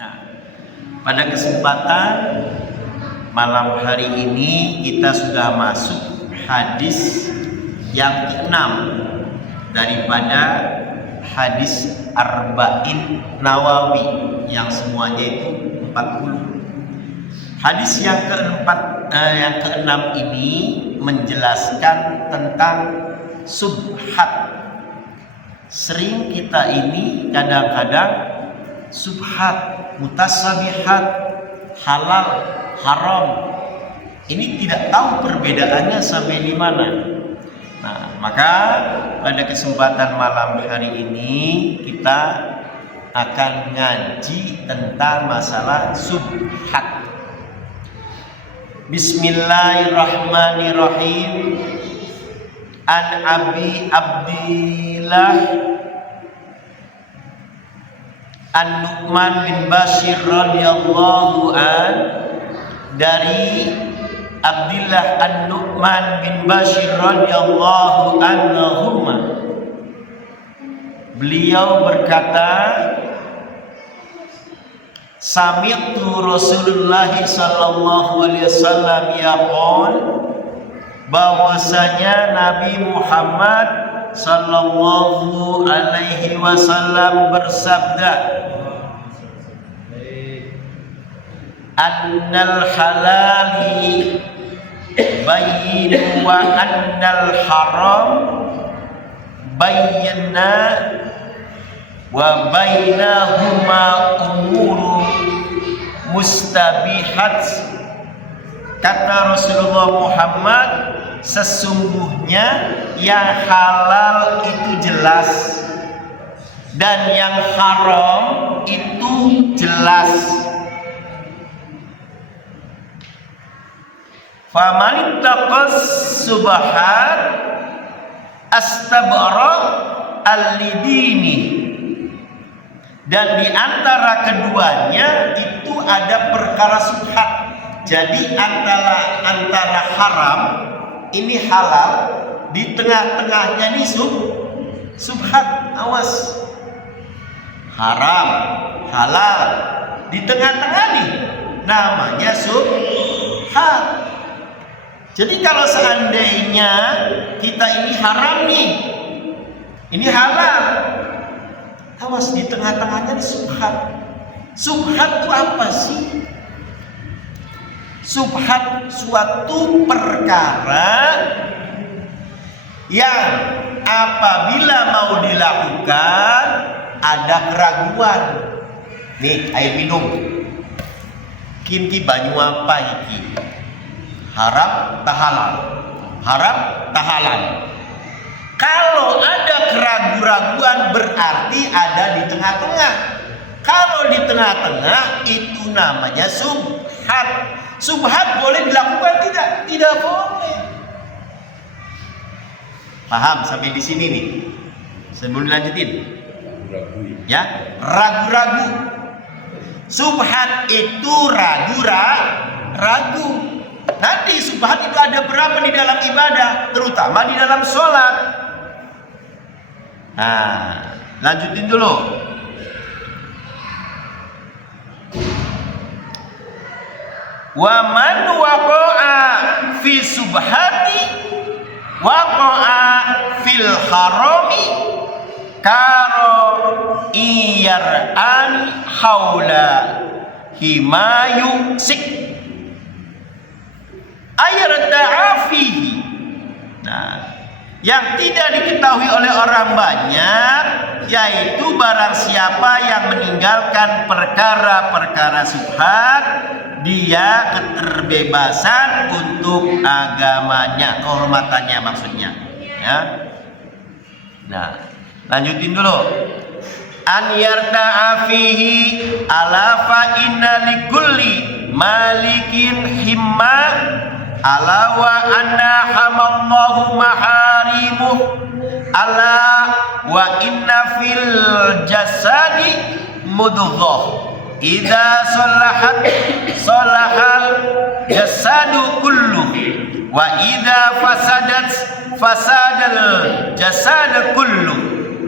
Nah, pada kesempatan malam hari ini kita sudah masuk hadis yang ke-6 daripada hadis Arba'in Nawawi yang semuanya itu 40. Hadis yang ke-6 ini menjelaskan tentang subhat. Sering kita ini kadang-kadang subhat, mutasabihat, halal, haram. Ini tidak tahu perbedaannya sampai di mana. Nah, maka pada kesempatan malam hari ini kita akan ngaji tentang masalah subhat. Bismillahirrahmanirrahim. An Abi Abdillah An-Nu'man bin Bashir radhiyallahu an, dari Abdillah An-Nu'man bin Bashir radhiyallahu anhuma, beliau berkata, sami'tu Rasulullah sallallahu alaihi wasallam yaqul, bahwasanya Nabi Muhammad sallallahu alaihi wasallam bersabda, annal halali bayyin wa annal haram bayyana wa bainahuma umuru mustabihat. Kata Rasulullah Muhammad, sesungguhnya yang halal itu jelas dan yang haram itu jelas. Faman ittaqas subahat astabara al-lidini. Dan di antara keduanya itu ada perkara subhat. Jadi antara haram ini halal, di tengah-tengahnya ini subhat. Awas, haram, halal, di tengah-tengah nih namanya subhat. Jadi kalau seandainya kita ini haram nih, ini halal, awas, di tengah-tengahnya ini subhat. Subhat itu apa sih? Subhat suatu perkara yang apabila mau dilakukan ada keraguan. Nih, air minum. Kinti banyu apa iki? Haram tak halal. Haram tak halal. Kalau ada keraguan berarti ada di tengah-tengah. Kalau di tengah-tengah itu namanya subhat. Subhat boleh dilakukan tidak? Tidak boleh. Paham sampai di sini nih? Sebelum dilanjutin. Ya, ragu-ragu. Subhat itu ragu. Nanti subhat itu ada berapa di dalam ibadah, terutama di dalam sholat. Nah, lanjutin dulu. Wa man waqa'a fi subhati waqa'a fil harami karo iyar'an haula himayu sik ayarta'afihi. Nah, yang tidak diketahui oleh orang banyak yaitu barang siapa yang meninggalkan perkara-perkara subhat, dia keterbebasan untuk agamanya, kehormatannya maksudnya, ya. Nah, lanjutin dulu. An yarta'a fihi ala fa inna likulli malikin himma ala wa anna hamallahu maharimuh ala wa inna fil jasadi mudghah idza salahal jasadu kullu wa idza fasadal jasadu kullu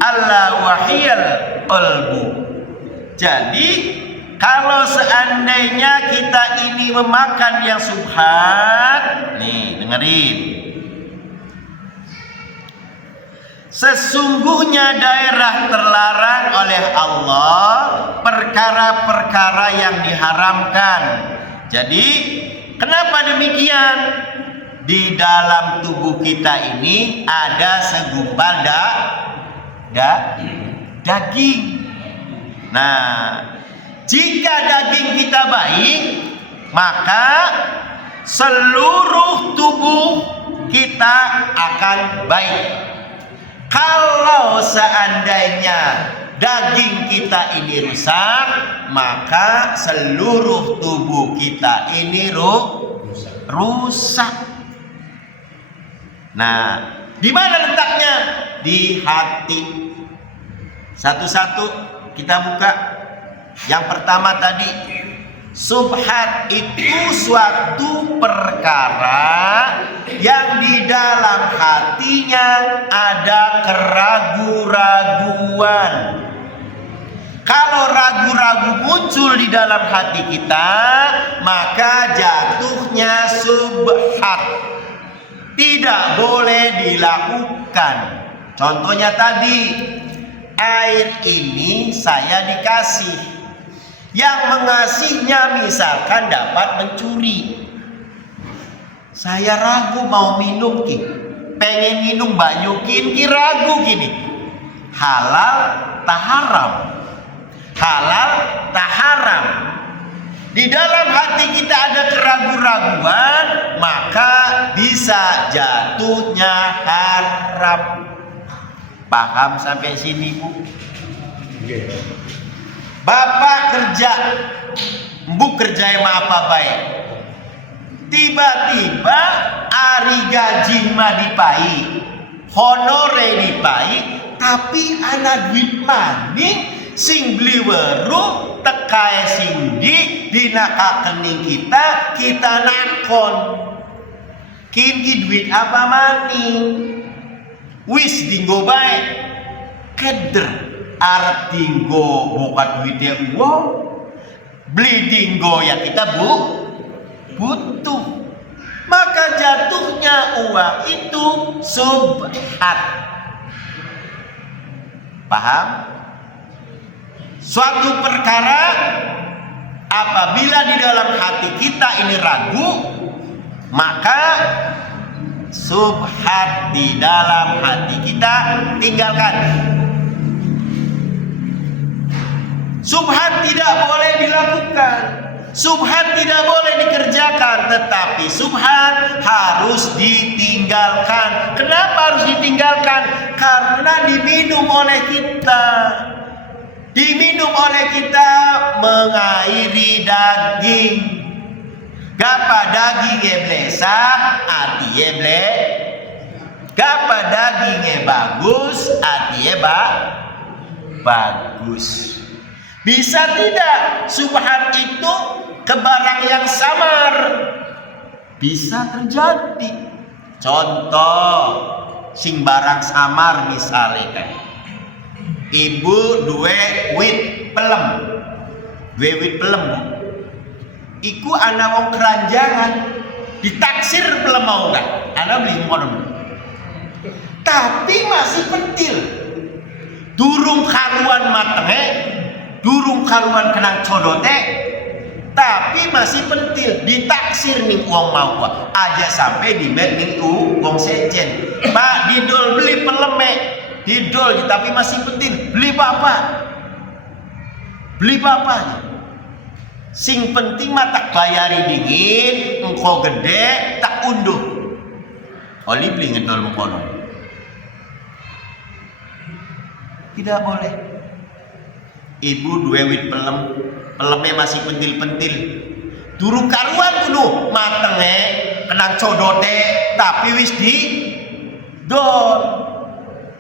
alla wahiyal qalbu. Jadi Kalau seandainya kita ini memakan yang subhat, nih dengerin. Sesungguhnya daerah terlarang oleh Allah perkara-perkara yang diharamkan. Jadi kenapa demikian? Di dalam tubuh kita ini ada segumpal daging. Nah, jika daging kita baik, maka seluruh tubuh kita akan baik. Kalau seandainya daging kita ini rusak, maka seluruh tubuh kita ini rusak. Nah, di mana letaknya? Di hati. Satu-satu kita buka. Yang pertama tadi, subhat itu suatu perkara yang di dalam hatinya ada keraguan-raguan. Kalau ragu-ragu muncul di dalam hati kita, maka jatuhnya subhat. Tidak boleh dilakukan. Contohnya tadi, air ini saya dikasih. Yang mengasihnya misalkan dapat mencuri. Saya ragu mau minum ki. Pengen minum banyu ki ragu gini. Halal tak haram. Halal tak haram. Di dalam hati kita ada keraguan-raguan, maka bisa jatuhnya haram. Paham sampai sini, Bu? Bapak kerja, Bu kerja emang apa baik. Tiba-tiba hari gaji mah dipai, honore dipai, tapi anak duit maning sing beli weru tekai singdi dina kening kita nakon. Kini duit apa maning? Wis dinggo baik, keder arep dinggo bukan duitnya uang, beli dinggo ya kita butuh, maka jatuhnya uang itu subhat. Paham? Suatu perkara apabila di dalam hati kita ini ragu, maka subhat di dalam hati kita tinggalkan. Subhat tidak boleh dilakukan, subhat tidak boleh dikerjakan, tetapi subhat harus ditinggalkan. Kenapa harus ditinggalkan? Karena diminum oleh kita. Diminum oleh kita mengairi daging. Gapa dagingnya blesak, hatinya blek. Gapa dagingnya bagus, hatinya bagus. Bisa tidak subhat itu ke barang yang samar? Bisa terjadi. Contoh, sing barang samar misalnya kan. Ibu duwe wit pelem. Duwe wit pelem. Iku ana wong keranjangan ditaksir pelem mau enggak? Ana beli ngono. Tapi masih pentil. Durung karuan matenge, durung karuan kenang codote, tapi masih pentil ditaksir nih uang mau gua aja sampai di bed nih uang sejen. Pak didol beli peleme, didol tapi masih pentil, beli bapak. Sing penting mah tak bayari dingin, engkau gede tak unduh. Oli beli ngedol mengkono. Tidak boleh. Ibu dua wit pelemnya masih pentil-pentil. Durung karuan kudu matenge, kenang codote, tapi wis di dol.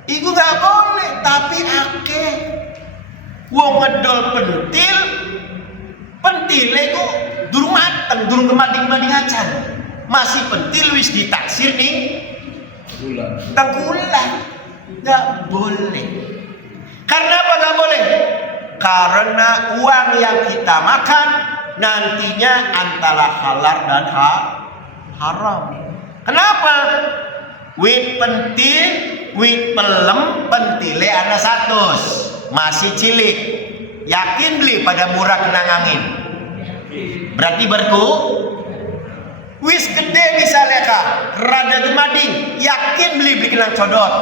Iku nggak boleh, tapi akeh. Wong ngedol pentile ku durung mateng, durung kemading-mading acan. Masih pentil wis ditaksir nih. Tengkulan. Nggak boleh. Karena apa nggak boleh? karena uang yang kita makan nantinya antara halal dan haram. Kenapa? Wit pentil, wit pelem, pentile ada 100, masih cilik. Yakin beli pada murah kenang angin? Berarti berku? Wis gede misalnya kah? Rada gemading, yakin beli kenang codot?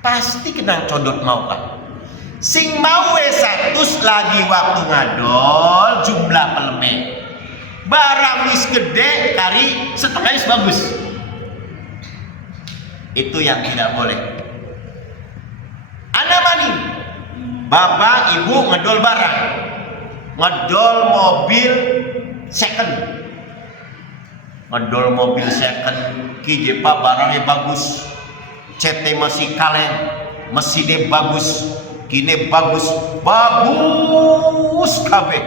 Pasti kenang codot mau kah? Sing mau 100 lagi waktu ngadol jumlah peleme. Barang wis gede kari setengah wis bagus. Itu yang tidak boleh. Ana mani, bapak ibu ngedol barang, ngedol mobil second, ngedol mobil second, kijepa barangnya bagus, CT masih kaleng, mesinnya bagus, kini bagus, bagus kabeh.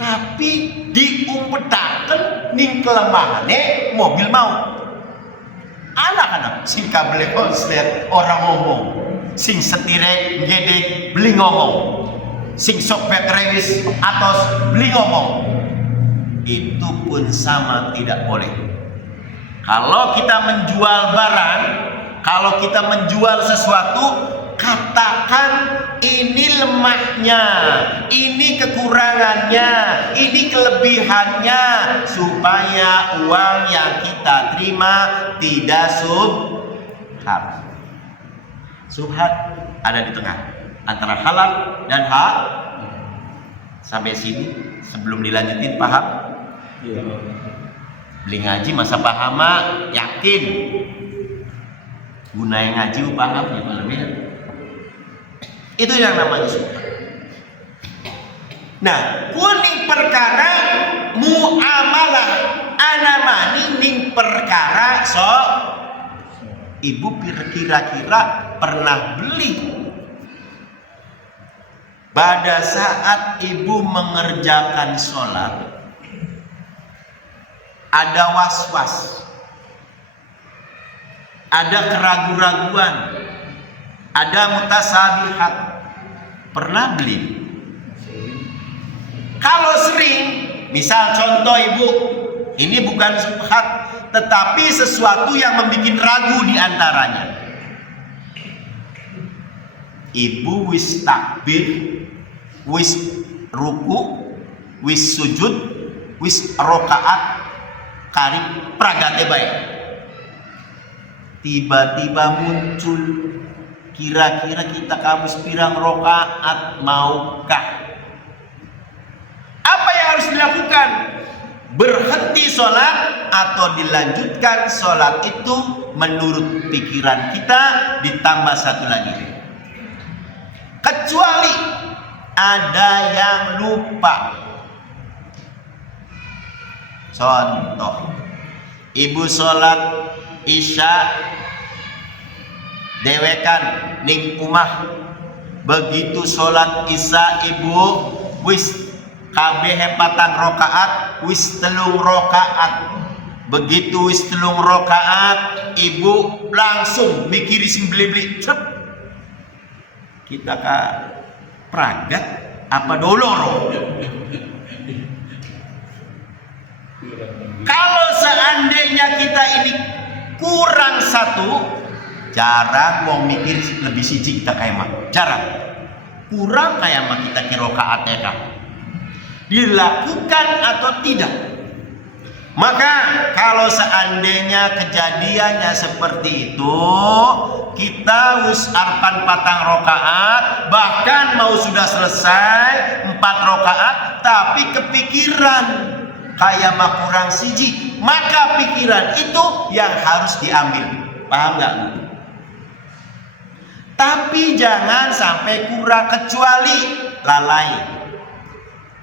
Tapi diumpetaken ning kelemahannya mobil mau. Anak-anak sing kabel konslet orang ngomong, sing setire gede beli ngomong, sing sopek rewis atos beli ngomong. Itu pun sama tidak boleh. Kalau kita menjual barang, kalau kita menjual sesuatu, katakan ini lemahnya, ini kekurangannya, ini kelebihannya, supaya uang yang kita terima tidak subhat. Subhat ada di tengah antara halal dan hak. Sampai sini sebelum dilanjutin paham? Ya. Beli ngaji masa paham yakin. Guna yang ngaji paham ya lebih. Itu yang namanya subhat. Nah, kuning perkara muamalah anamani ning perkara so ibu kira-kira pernah beli pada saat ibu mengerjakan sholat ada was-was, ada keraguan-raguan, ada mutasabihat. Pernah beli? Kalau sering, misal contoh ibu, ini bukan subhat, tetapi sesuatu yang membuat ragu di antaranya. Ibu wis takbir, wis ruku, wis sujud, wis rokaat, kari pragate baik. Tiba-tiba muncul, kira-kira kita kamu sepirang rokaat maukah? Apa yang harus dilakukan? Berhenti sholat atau dilanjutkan sholat itu menurut pikiran kita, ditambah satu lagi. Kecuali ada yang lupa. Contoh, ibu sholat isya dewekan ning umah, begitu sholat isya ibu wis kabeh patang rokaat, wis telung rokaat. Begitu wis telung rokaat, ibu langsung mikiri sing beli-beli. Kita ka pragat apa doloro? Kalau seandainya kita ini kurang satu, jarang mau mikir lebih siji kita kayak mah. Jarang. Kurang kayak mah kita kira rokaatnya kah? Dilakukan atau tidak? Maka kalau seandainya kejadiannya seperti itu, kita wis arpan patang rokaat, bahkan mau sudah selesai 4 rokaat, tapi kepikiran kayak mah kurang siji, maka pikiran itu yang harus diambil. Paham nggak? Tapi jangan sampai kurang, kecuali lalai,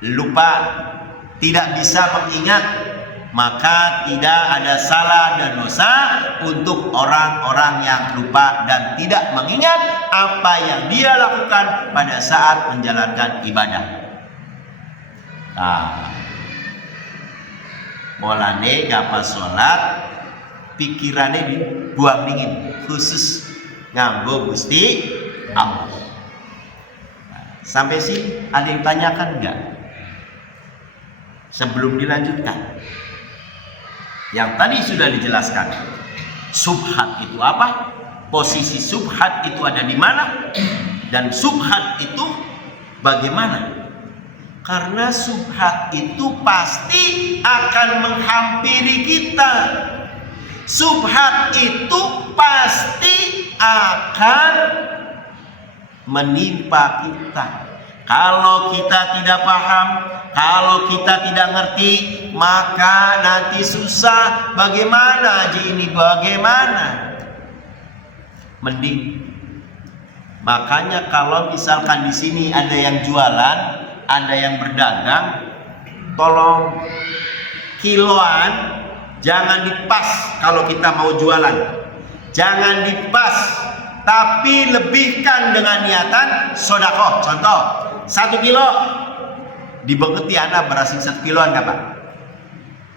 lupa, tidak bisa mengingat, maka tidak ada salah dan dosa untuk orang-orang yang lupa dan tidak mengingat apa yang dia lakukan pada saat menjalankan ibadah. Nah, mulane gapa sholat pikirannya dibuang dingin, khusus nganggo Gusti Allah. Sampai sini ada yang tanyakan enggak? Sebelum dilanjutkan. Yang tadi sudah dijelaskan. Subhat itu apa? Posisi subhat itu ada di mana? Dan subhat itu bagaimana? Karena subhat itu pasti akan menghampiri kita. Subhat itu pasti akan menimpa kita. Kalau kita tidak paham, kalau kita tidak ngerti, maka nanti susah. Bagaimana Haji ini? Bagaimana? Mending. Makanya kalau misalkan di sini ada yang jualan, ada yang berdagang, tolong kiloan jangan dipas kalau kita mau jualan. Jangan dipas, tapi lebihkan dengan niatan sodakoh. Contoh, 1 kilo dibeketi anak berasing 1 kiloan enggak Pak?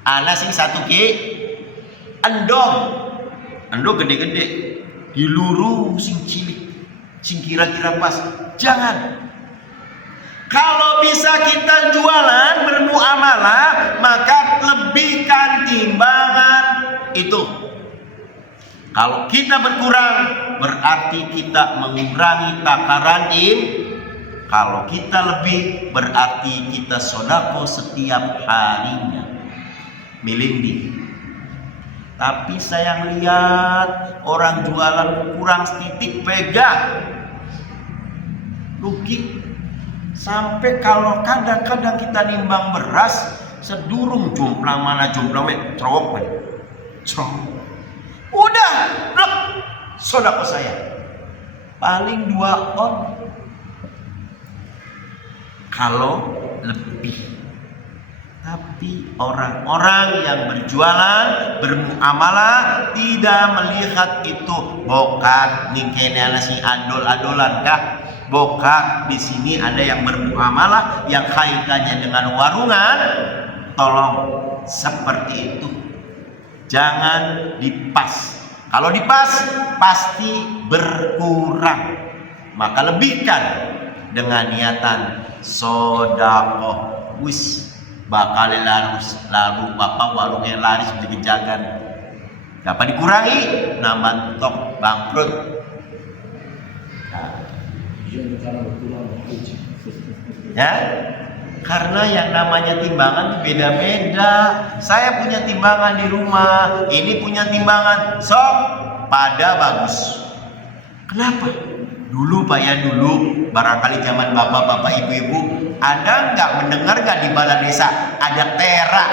Anak sing 1 ki endong gede-gede, diluru sing cilik, sing kira-kira pas. Jangan. Kalau bisa kita jualan bermuamalah, maka lebihkan timbangan itu. Kalau kita berkurang, berarti kita mengurangi takaran Kalau kita lebih, berarti kita sodako setiap harinya. Milih. Tapi saya lihat orang jualan kurang setitik pegang, rugi. Sampai kalau kadang-kadang kita nimbang beras, sedurung jomplang mana jomplang cerowok. Udah, blok, sodako saya paling 2 on. Kalau lebih. Tapi orang-orang yang berjualan, bermuamalah tidak melihat itu. Bokat ningkene si adol-adolan kah? Bokat di sini ada yang bermuamalah yang kaitannya dengan warungan. Tolong seperti itu. Jangan dipas. Kalau dipas pasti berkurang. Maka lebihkan dengan niatan sodakoh. Wis bakal lalu bapak warungnya laris digejagan. Dapat dikurangi, nambah tok bangkrut. Ya, karena yang namanya timbangan beda-beda. Saya punya timbangan di rumah, ini punya timbangan, sok pada bagus. Kenapa? Dulu Pak ya, dulu barangkali zaman bapak-bapak ibu-ibu ada nggak mendengar nggak di balai desa ada tera?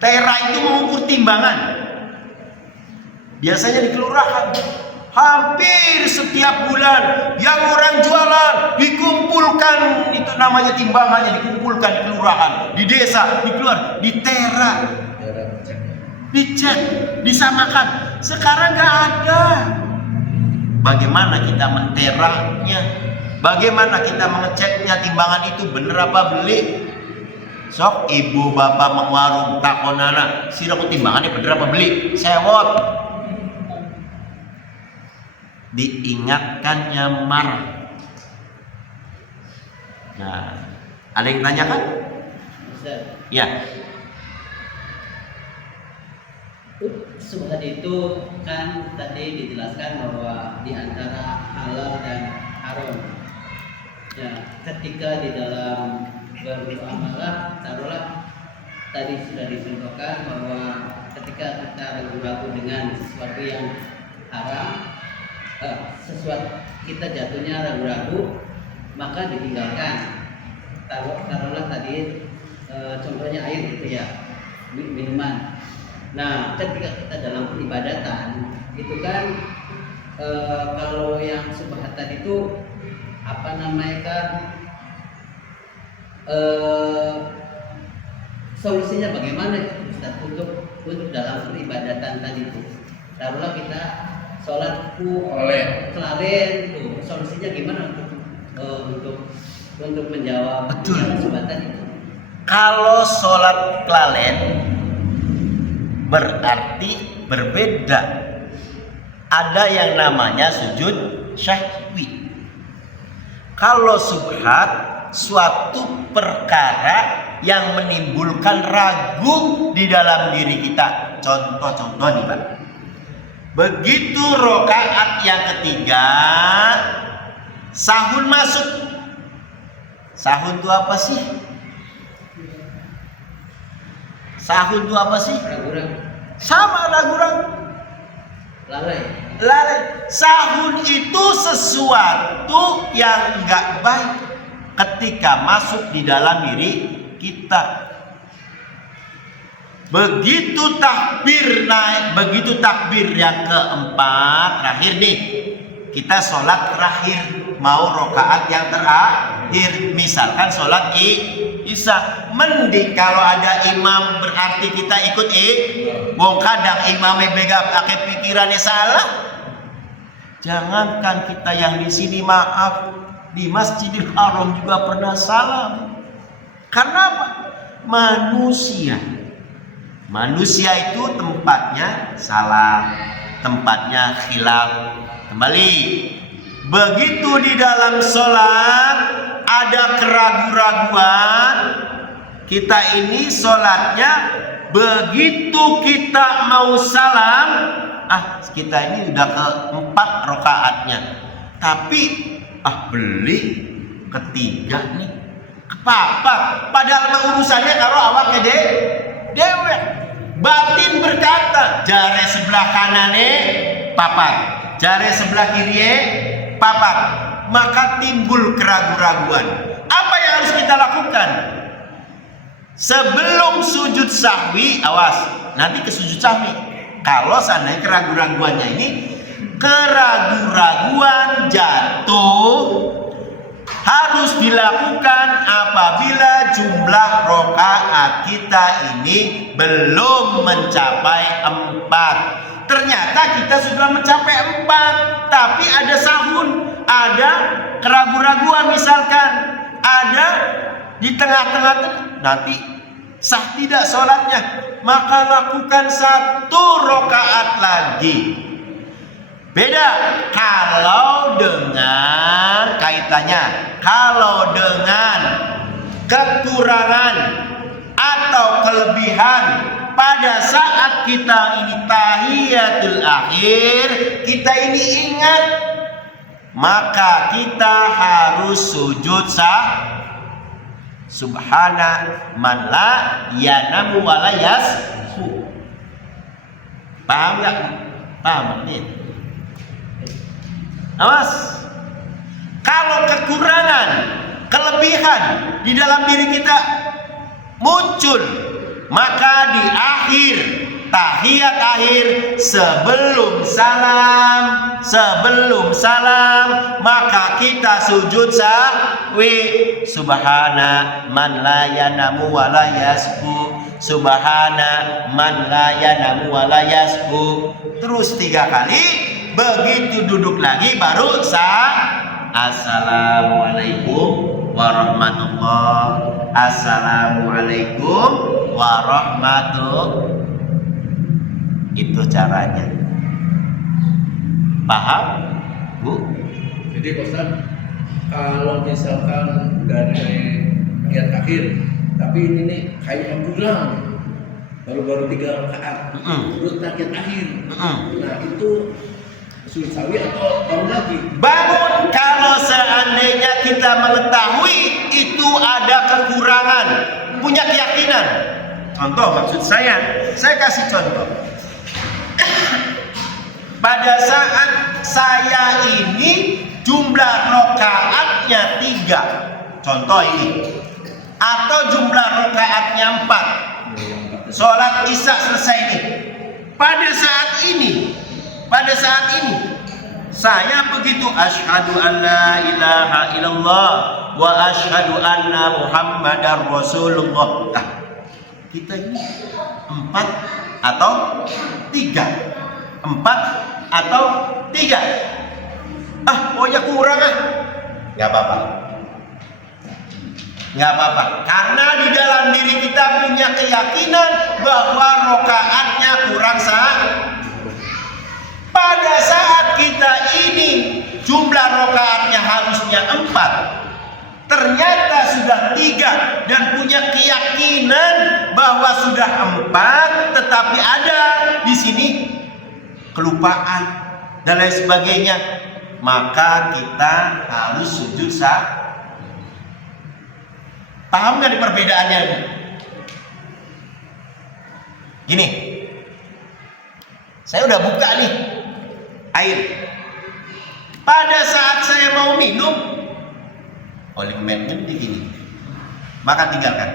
Tera itu mengukur timbangan. Biasanya di kelurahan. Hampir setiap bulan yang orang jualan dikumpulkan, itu namanya timbangannya, dikumpulkan di kelurahan, di desa, di keluar, di tera, dicek, disamakan. Sekarang nggak ada. Bagaimana kita menteranya? Bagaimana kita mengeceknya timbangan itu bener apa beli? Sok ibu bapak mengwarung takonana, siraku timbangannya bener apa beli? Sewot. Diingatkannya marah. Nah, ada yang tanyakan? Ya. Subhat itu kan tadi dijelaskan bahwa di antara halal dan haram. Ya, ketika di dalam bermuamalah, taruhlah tadi sudah dicontohkan bahwa ketika kita ragu-ragu dengan sesuatu yang haram, sesuatu kita jatuhnya ragu-ragu, maka ditinggalkan. Taruhlah tadi contohnya air itu ya, minuman. Nah, ketika kita dalam peribadatan itu kan kalau yang subhat tadi itu apa namanya kan solusinya bagaimana Ustaz untuk dalam peribadatan tadi itu? Taruhlah kita sholat kelalen tuh, solusinya gimana untuk menjawab subhat tadi itu? Kalau sholat kelalen berarti berbeda. Ada yang namanya sujud syahwi. Kalau subhat suatu perkara yang menimbulkan ragu di dalam diri kita. Contoh-contoh nih Pak. Begitu rokaat yang ketiga, sahun masuk. Sahun itu apa sih? Sahun itu apa sih? Ragu-ragu. Sama ragu-ragu. Lalai. Sahun itu sesuatu yang enggak baik ketika masuk di dalam diri kita. Begitu takbir naik, begitu takbir yang keempat terakhir nih, kita sholat terakhir mau rokaat yang terakhir, misalkan sholat isya, mending kalau ada imam berarti kita ikut wong kadang imamnya bega pakai pikirannya salah. Jangankan kita yang di sini, maaf, di Masjidil Haram juga pernah salah. Karena apa? Manusia itu tempatnya salah, tempatnya khilaf. Kembali, begitu di dalam sholat ada keraguan-raguan, kita ini sholatnya begitu kita mau salam, kita ini udah keempat rokaatnya, tapi beli ketiga nih kepapat, padahal urusannya kalau awak dewe. Batin berkata, jare sebelah kanane papat, jare sebelah kiri papat, maka timbul keraguan-raguan. Apa yang harus kita lakukan? Sebelum sujud sahwi, awas, nanti ke sujud sahwi. Kalau seandainya keraguan-raguannya ini keraguan-raguan jatuh, harus dilakukan apabila jumlah rokaat kita ini belum mencapai 4. Ternyata kita sudah mencapai 4, tapi ada sahun, ada keraguan-raguan, misalkan ada di tengah-tengah, nanti sah tidak sholatnya, maka lakukan 1 rokaat lagi. Beda kalau dengan kaitannya, kalau dengan kekurangan atau kelebihan pada saat kita ini tahiyatul akhir, kita ini ingat, maka kita harus sujud subhana man la yanamu wa la yashu. Paham ya? Paham nih? Awas, kalau kekurangan, kelebihan di dalam diri kita muncul, maka di akhir tahiyat akhir sebelum salam maka kita sujud sahwi, subhana man la yanamu wa la yasbu, subhana man la yanamu wa la yasbu, terus 3 kali. Begitu duduk lagi baru assalamualaikum warahmatullahi, assalamualaikum warahmatullahi. Itu caranya. Paham, Bu? Jadi Pak Ustaz, kalau misalkan dari niat akhir, tapi ini nih kayak pulang, baru 3 rakaat, terus niat akhir, nah itu sujud sahwi atau bangun lagi? Bangun kalau seandainya kita mengetahui itu ada kekurangan, punya keyakinan. Contoh maksud saya kasih contoh. Pada saat saya ini jumlah rokaatnya 3, contoh ini, atau jumlah rokaatnya 4, sholat isya selesai ini. Pada saat ini saya begitu asyhadu an la ilaha illallah wa asyhadu anna muhammadar rasulullah. Kita ini 4 atau 3? 4 atau 3? Pokoknya kurang nggak apa-apa, karena di dalam diri kita punya keyakinan bahwa rokaatnya kurang sah. pada saat kita ini jumlah rakaatnya harusnya 4, ternyata sudah 3 dan punya keyakinan bahwa sudah 4, tetapi ada di sini kelupaan dan lain sebagainya, maka kita harus sujud sah. Paham nggak di perbedaannya? Gini, saya udah buka nih air. Pada saat saya mau minum, olimetnya di sini, maka tinggalkan.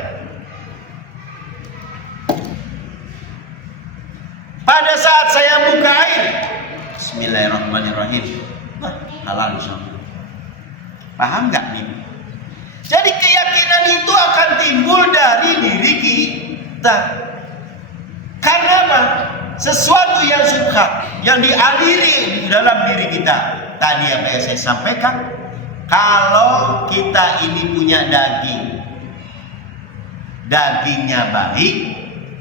Pada saat saya buka air, Bismillahirrahmanirrahim, halal insyaallah. Paham nggak nih? Jadi keyakinan itu akan timbul dari diri kita. Karena apa? Sesuatu yang subhat, yang dialiri di dalam diri kita. Tadi apa yang saya sampaikan, kalau kita ini punya daging, dagingnya baik,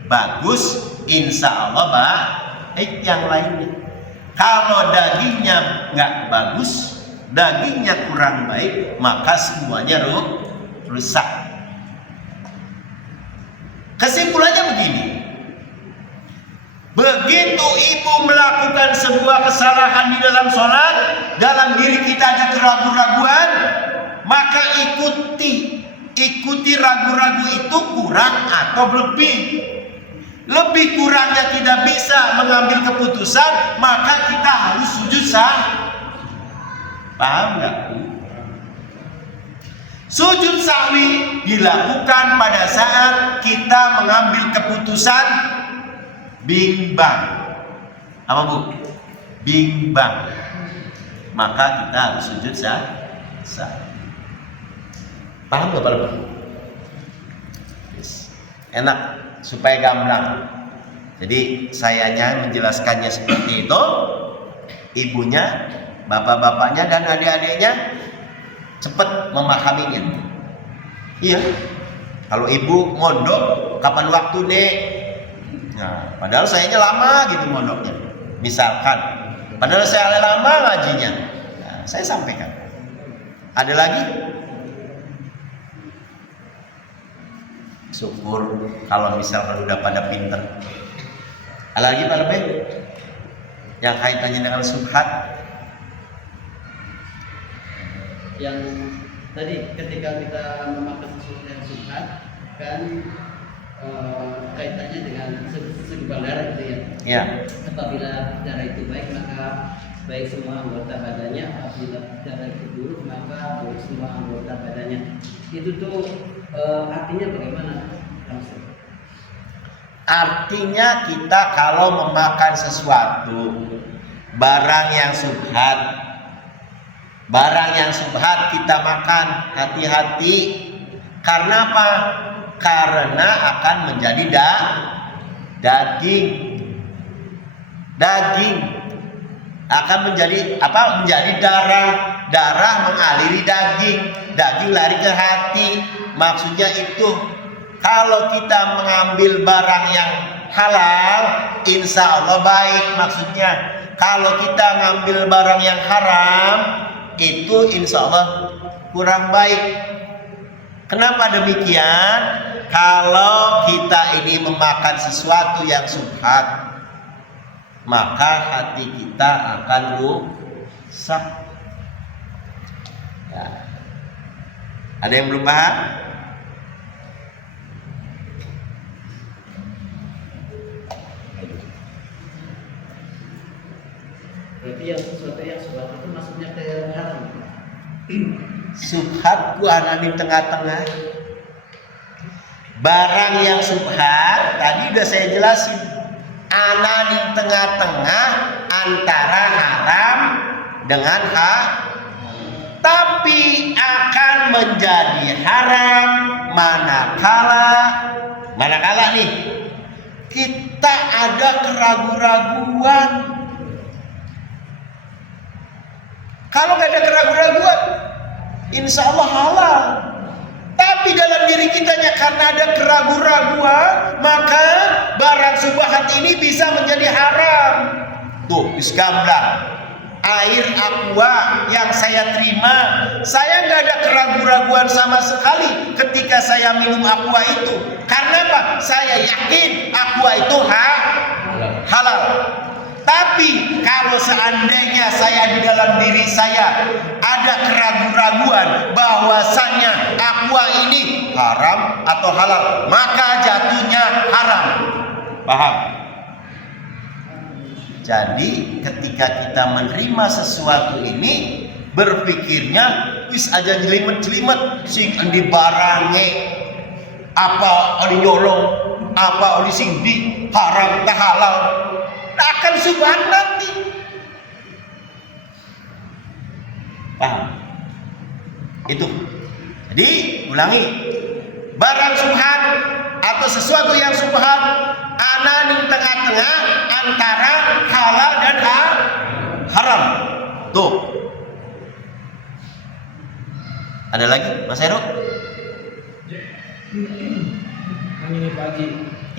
bagus, insya Allah baik yang lainnya. Kalau dagingnya nggak bagus, dagingnya kurang baik, maka semuanya rusak. Kesimpulannya begini, begitu ibu melakukan sebuah kesalahan di dalam sholat, dalam diri kita ada keraguan-raguan, maka ikuti ragu-ragu itu kurang atau lebih. Lebih kurangnya tidak bisa mengambil keputusan, maka kita harus sujud sah. Paham nggak? Sujud sahwi dilakukan pada saat kita mengambil keputusan bimbang. Apa bu? Bimbang. Maka kita harus sujud sah. Paham nggak Pak? Yes. Enak, supaya gamblang. Jadi sayanya menjelaskannya seperti itu, ibunya, bapak-bapaknya dan adik-adiknya cepat memahaminya. Iya. Kalau ibu mondok, kapan waktu dek? Nah, padahal sayanya lama gitu mondoknya. Misalkan, padahal saya lama ngajinya. Nah, saya sampaikan. Ada lagi? Syukur kalau misalkan udah pada pinter. Ada lagi Pak Lebih? Yang kaitannya dengan subhat? Yang tadi ketika kita memakan sesuatu yang subhat kan kaitannya dengan segumpal darah gitu ya. Ya. Apabila darah itu baik maka baik semua anggota badannya, apabila darah itu buruk maka buruk semua anggota badannya. Itu tuh artinya bagaimana? Artinya kita kalau memakan sesuatu barang yang subhat kita makan, hati-hati. Karena apa? Karena akan menjadi daging akan menjadi apa? Menjadi darah mengaliri daging lari ke hati. Maksudnya itu, kalau kita mengambil barang yang halal, insya Allah baik. Maksudnya kalau kita ngambil barang yang haram, itu insya Allah kurang baik. Kenapa demikian? Kalau kita ini memakan sesuatu yang subhat, maka hati kita akan rusak. Ya. Ada yang belum paham? Berarti yang sesuatu yang subhat itu maksudnya ke haram. Subhat ku ana di tengah-tengah. Barang yang subhat tadi udah saya jelasin, ana di tengah-tengah antara haram dengan tapi akan menjadi haram manakala nih kita ada keraguan-raguan. Kalau nggak ada keraguan-raguan, insya Allah halal. Tapi dalam diri kitanya karena ada keraguan-raguan, maka barang subhat ini bisa menjadi haram. Tuh, bisgamblang. Air aqua yang saya terima, saya nggak ada keraguan-raguan sama sekali ketika saya minum aqua itu. Karena apa? Saya yakin aqua itu halal. Tapi kalau seandainya saya di dalam diri saya ada keraguan-raguan bahwasanya aqua ini haram atau halal, maka jatuhnya haram. Paham? Jadi ketika kita menerima sesuatu ini, berpikirnya wis aja jelimet-jelimet sing endi barange, apa oli nyolong, apa oli sing di haram ke halal, nah, akan subhan nanti. Paham? Itu. Jadi ulangi, barang subhan atau sesuatu yang subhan ana di tengah-tengah antara halal dan haram. Tuh. Ada lagi, Mas Heru? Ini Pak Haji.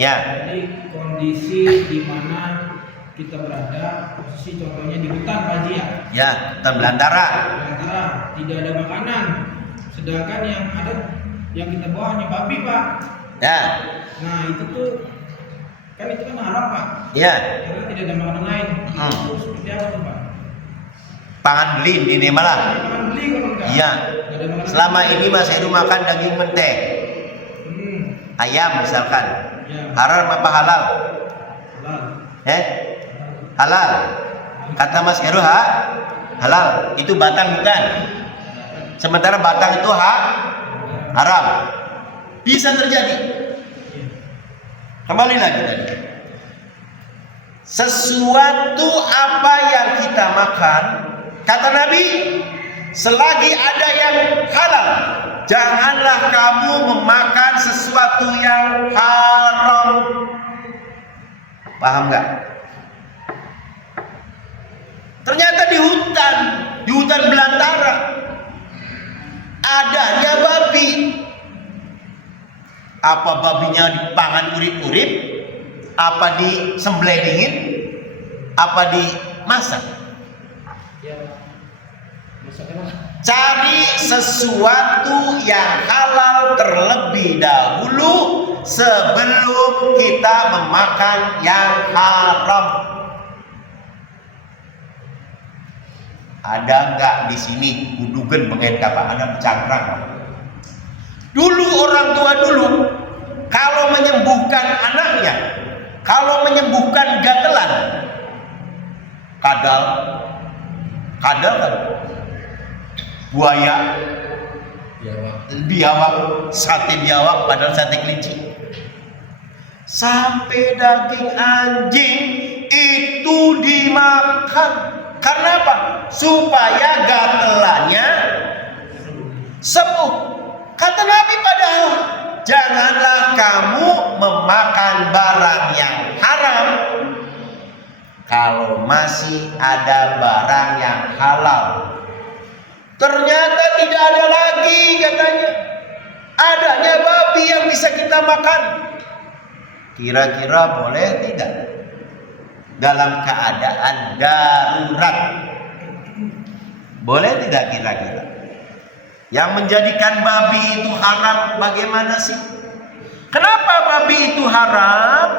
Ya. Jadi kondisi di mana kita berada, posisi contohnya di hutan Pak Haji ya. Ya, hutan belantara. Belantara, tidak ada makanan. Sedangkan yang kita bawa hanya babi Pak. Ya. Nah itu tuh kan itu kan haram Pak. Ya. Karena tidak ada makanan lain. Itu seperti apa tuh Pak? Pangan beli ini malah. Makan beli kalau enggak. Iya. Nggak ada makanan. Selama ini Mas Heru makan daging menteh, ayam misalkan. Ya. Haram apa halal? Halal. Halal. Kata Mas Heru halal. Itu batang bukan? Sementara batang itu haram. Bisa terjadi. Kembali lagi tadi. Sesuatu apa yang kita makan, kata Nabi, selagi ada yang halal, janganlah kamu memakan sesuatu yang haram. Paham nggak? Ternyata di hutan belantara adanya babi. Apa babinya dipangan urip-urip, apa disembelih, apa dimasak? Cari sesuatu yang halal terlebih dahulu sebelum kita memakan yang haram. Ada nggak di sini kudugen pengen kapal ada bercangkrang? Dulu orang tua kalau menyembuhkan anaknya, kalau menyembuhkan gatelan, kadal kan, buaya, biawak, sate biawak padahal sate kelinci, sampai daging anjing itu dimakan. Karena apa? Supaya gatelannya sembuh. Kata Nabi padahal janganlah kamu memakan barang yang haram kalau masih ada barang yang halal. Ternyata tidak ada lagi katanya. Adanya babi yang bisa kita makan. Kira-kira boleh tidak? Dalam keadaan darurat. Boleh tidak kira-kira? Yang menjadikan babi itu haram bagaimana sih? Kenapa babi itu haram?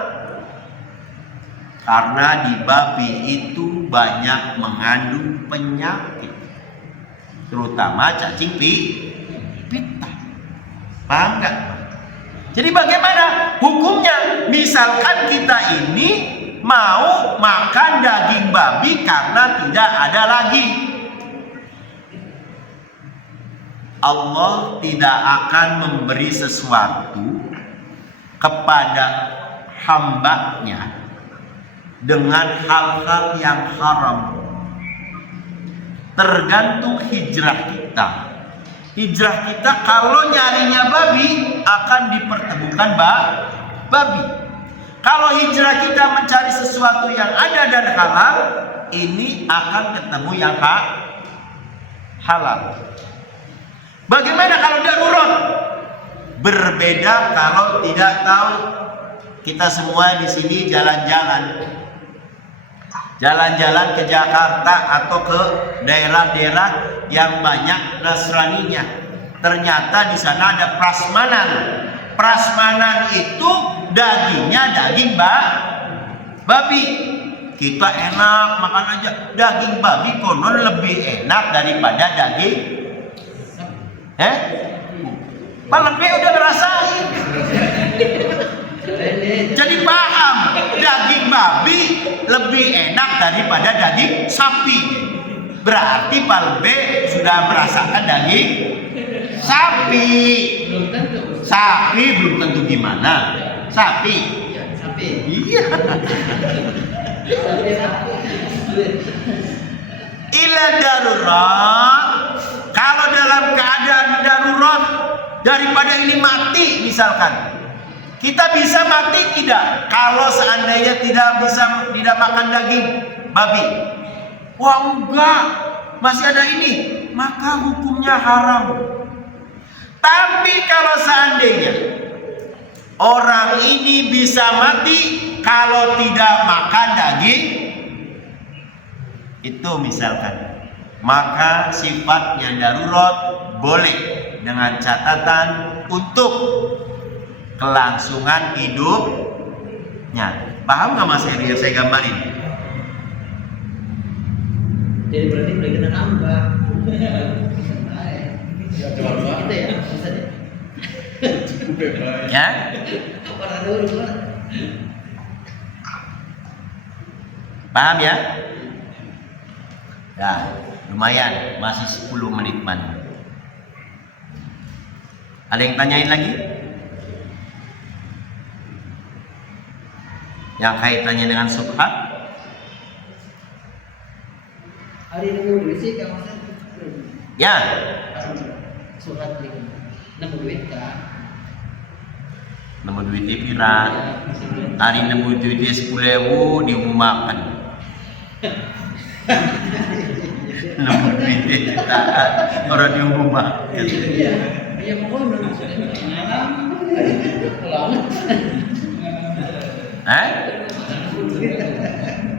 Karena di babi itu banyak mengandung penyakit, terutama cacing pita. Paham nggak? Jadi bagaimana hukumnya? Misalkan kita ini mau makan daging babi karena tidak ada lagi, Allah tidak akan memberi sesuatu kepada hambanya dengan hal-hal yang haram. Tergantung hijrah kita. Hijrah kita kalau nyarinya babi akan dipertemukan babi. Kalau hijrah kita mencari sesuatu yang ada dan halal, ini akan ketemu yang halal. Bagaimana kalau darurat? Berbeda kalau tidak tahu. Kita semua di sini jalan-jalan. jalan-jalan ke Jakarta atau ke daerah-daerah yang banyak Nasraninya. Ternyata di sana ada prasmanan. Prasmanan itu dagingnya daging babi. Kita enak makan aja daging babi, konon lebih enak daripada daging. Pak lebih udah ngerasain. Jadi paham, daging babi lebih enak daripada daging sapi. Berarti Pak Lebe sudah merasakan daging sapi. Belum tentu. Sapi belum tentu gimana? Sapi. Ya, sapi. Iya. Ila darurat. Kalau dalam keadaan darurat, daripada ini mati misalkan, kita bisa mati tidak kalau seandainya tidak makan daging babi. Wah enggak, masih ada ini, maka hukumnya haram. Tapi kalau seandainya orang ini bisa mati kalau tidak makan daging itu misalkan, maka sifatnya darurat boleh dengan catatan untuk kelangsungan hidupnya. Paham nggak Mas Heri yang saya gambarin? Jadi berarti boleh kita nambah. Ya, coba. Kita ya, bisa deh. Ya. Orang dulu. Paham ya? Ya, lumayan, masih 10 menitan. Ada yang tanyain lagi? Yang kaitannya dengan subhat? Hari ini mau duit sih kalau saya. Ya. Surat di nemu duit kan? Nemu duitnya pira? Hari nemu duitnya 10.000 diumumkan. Nemu duitnya jutaan orang diumumkan. Iya. Ya mau nemu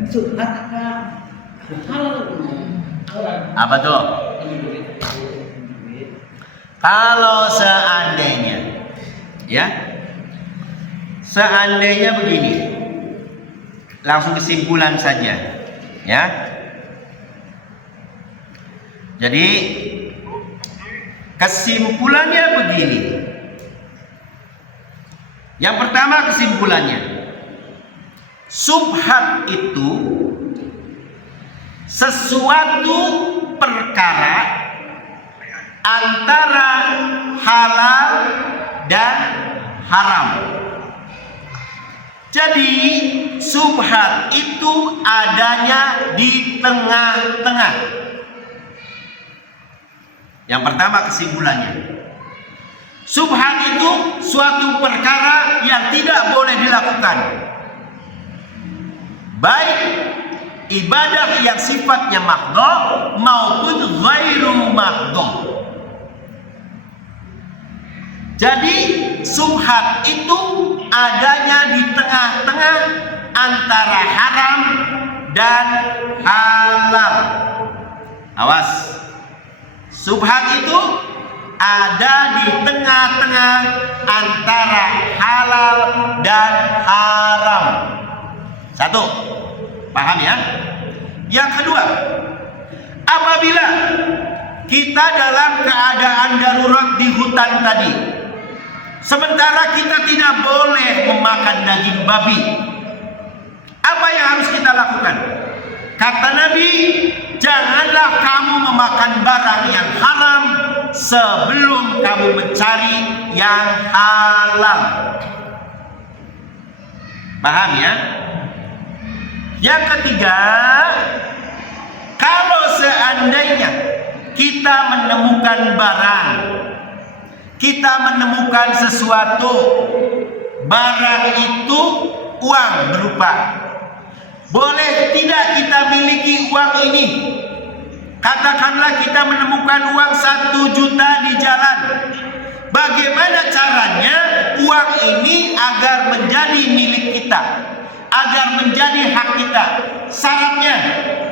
surat apa? Apa tuh? Kalau seandainya, ya, seandainya begini, langsung kesimpulan saja, ya. Jadi kesimpulannya begini. Yang pertama kesimpulannya, subhat itu sesuatu perkara antara halal dan haram. Jadi subhat itu adanya di tengah-tengah. Yang pertama kesimpulannya, subhat itu suatu perkara yang tidak boleh dilakukan, baik ibadah yang sifatnya mahdhah maupun ghairu mahdhah. Jadi subhat itu adanya di tengah-tengah antara haram dan halal. Awas, subhat itu ada di tengah-tengah antara halal dan haram. Satu, paham ya? Yang kedua, apabila kita dalam keadaan darurat di hutan tadi, sementara kita tidak boleh memakan daging babi, apa yang harus kita lakukan? Kata Nabi, janganlah kamu memakan barang yang haram sebelum kamu mencari yang halal. Paham ya? Yang ketiga, kalau seandainya kita menemukan barang, kita menemukan sesuatu, barang itu uang berupa, boleh tidak kita miliki uang ini? Katakanlah kita menemukan uang 1 juta di jalan. Bagaimana caranya uang ini agar menjadi milik kita? agar menjadi hak kita. Syaratnya,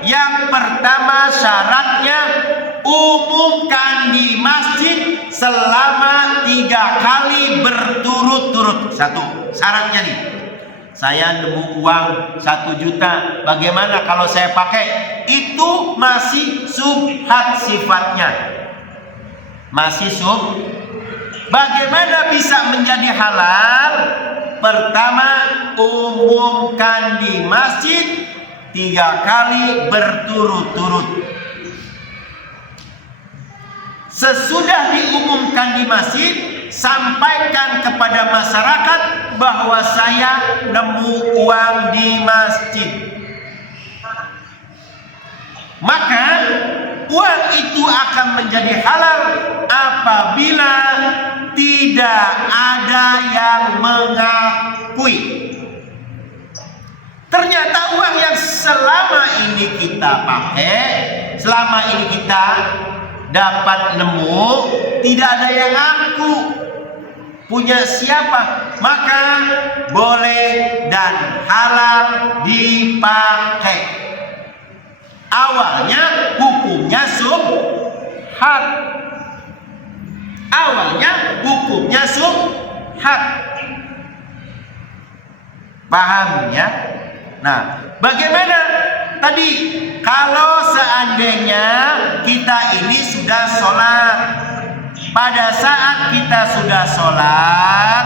yang pertama syaratnya umumkan di masjid selama 3 kali berturut-turut. Satu, syaratnya nih. Saya nemu uang 1 juta, bagaimana kalau saya pakai? Itu masih subhat sifatnya. Masih Bagaimana bisa menjadi halal? Pertama, umumkan di masjid 3 kali berturut-turut. Sesudah diumumkan di masjid, sampaikan kepada masyarakat bahwa saya nemu uang di masjid. Maka uang itu akan menjadi halal apabila tidak ada yang mengakui. Ternyata uang yang selama ini kita pakai, selama ini kita dapat nemu, tidak ada yang ngaku. Punya siapa? Maka boleh dan halal dipakai. Awalnya hukumnya subhat. Awalnya hukumnya subhat. Paham ya? Nah, bagaimana tadi kalau seandainya kita ini sudah sholat, pada saat kita sudah sholat